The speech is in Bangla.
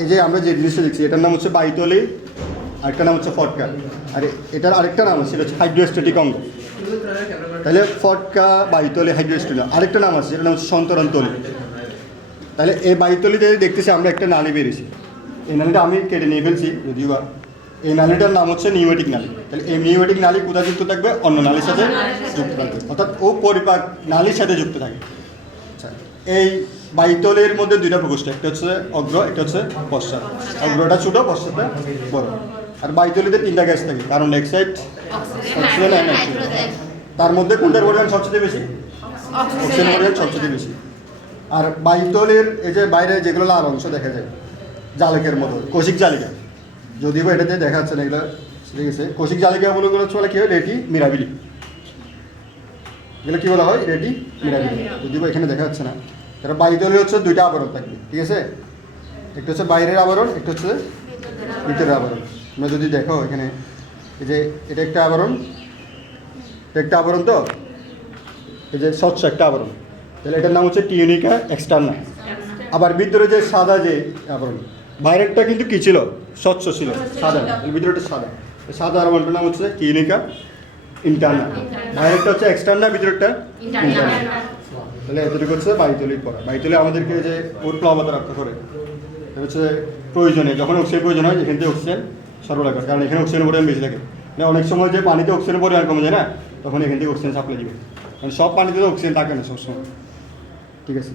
এই যে আমরা যে জিনিসটা দেখছি এটার নাম হচ্ছে বাইতলি, আরেকটা নাম হচ্ছে ফটকা, আর এটার আরেকটা নাম আছে, এটা হচ্ছে হাইড্রোস্ট্যাটিক অঙ্গ। তাহলে ফটকা, বাইতলি, হাইড্রোস্ট্যাটিক, আরেকটা নাম আছে, এটার নাম হচ্ছে সন্তরণতলি। তাহলে এই বাইতলিতে দেখতেছি আমরা একটা নালী বেরিয়েছি, এই নালীটা আমি কেটে নিয়ে ফেলছি যদিও বা, এই নালীটার নাম হচ্ছে নিউমেটিক নালী। তাহলে এই নিউমেটিক নালী কোথায় যুক্ত থাকবে? অন্য নালীর সাথে যুক্ত থাকবে, অর্থাৎ ও পরিপাক নালীর সাথে যুক্ত থাকে। আচ্ছা, এই বাইতলের মধ্যে দুইটা প্রকোষ্ঠ, একটা হচ্ছে অগ্র, একটা হচ্ছে পশ্চাৎ। অগ্রটা ছোটো, পশ্চাৎটা বড়। আর বাইতলিতে তিনটা গ্যাস থাকে, কার্বন ডাইঅক্সাইড, অক্সিজেন আর নাইট্রোজেন। তার মধ্যে কোনটার পরিমাণ সবচেয়ে বেশি? অক্সিজেনের পরিমাণ সবচেয়ে বেশি। আর বাইতলের এই যে বাইরে যেগুলো লাল অংশ দেখা যায় জালিকার মতো, কোষিক জালিকা, যদিও এটাতে দেখা যাচ্ছে না, এগুলো ঠিক আছে। কোষিক জালিকা বলে হচ্ছে কী হয়? রেটি মিরাবিলি, এগুলো কী বলা হয়? রেটি মিরাবিলি, যদিও এখানে দেখা যাচ্ছে না। তারা বাইতলে হচ্ছে দুইটা আবরণ থাকবে, ঠিক আছে। একটা হচ্ছে বাইরের আবরণ, একটা হচ্ছে ভিতরের আবরণ। তোমরা যদি দেখো এখানে, এই যে এটা একটা আবরণ, একটা আবরণ, তো এই যে স্বচ্ছ একটা আবরণ, তাহলে এটার নাম হচ্ছে টিউনিকা এক্সটার্না। আবার ভিতরে যে সাদা যে আবরণ, বাইরেরটা কিন্তু কী ছিল? স্বচ্ছ ছিল, সাদা, ভিতরেটা সাদা। সাদা আবরণটার নাম হচ্ছে টিউনিকা ইন্টারনা। বাইরেরটা হচ্ছে এক্সটার্না, ভিতরেরটা ইন্টারনা। তাহলে এতটুকু হচ্ছে বাইতলির পড়া। বাইতলি আমাদেরকে যে ওর প্লাবতা রক্ষা করে, এটা হচ্ছে প্রয়োজনে, যখন অক্সিজেন প্রয়োজন হয় এখান থেকে অক্সিজেন সরবরাহ করে, কারণ এখানে অক্সিজেনের পরিমাণ বেশি থাকে। মানে অনেক সময় যে পানিতে অক্সিজেনের পরিমাণ কমে যায় না, তখন এখান থেকে অক্সিজেন সাপ্লাই দিবে, কারণ সব পানিতে তো অক্সিজেন থাকে না সবসময়, ঠিক আছে।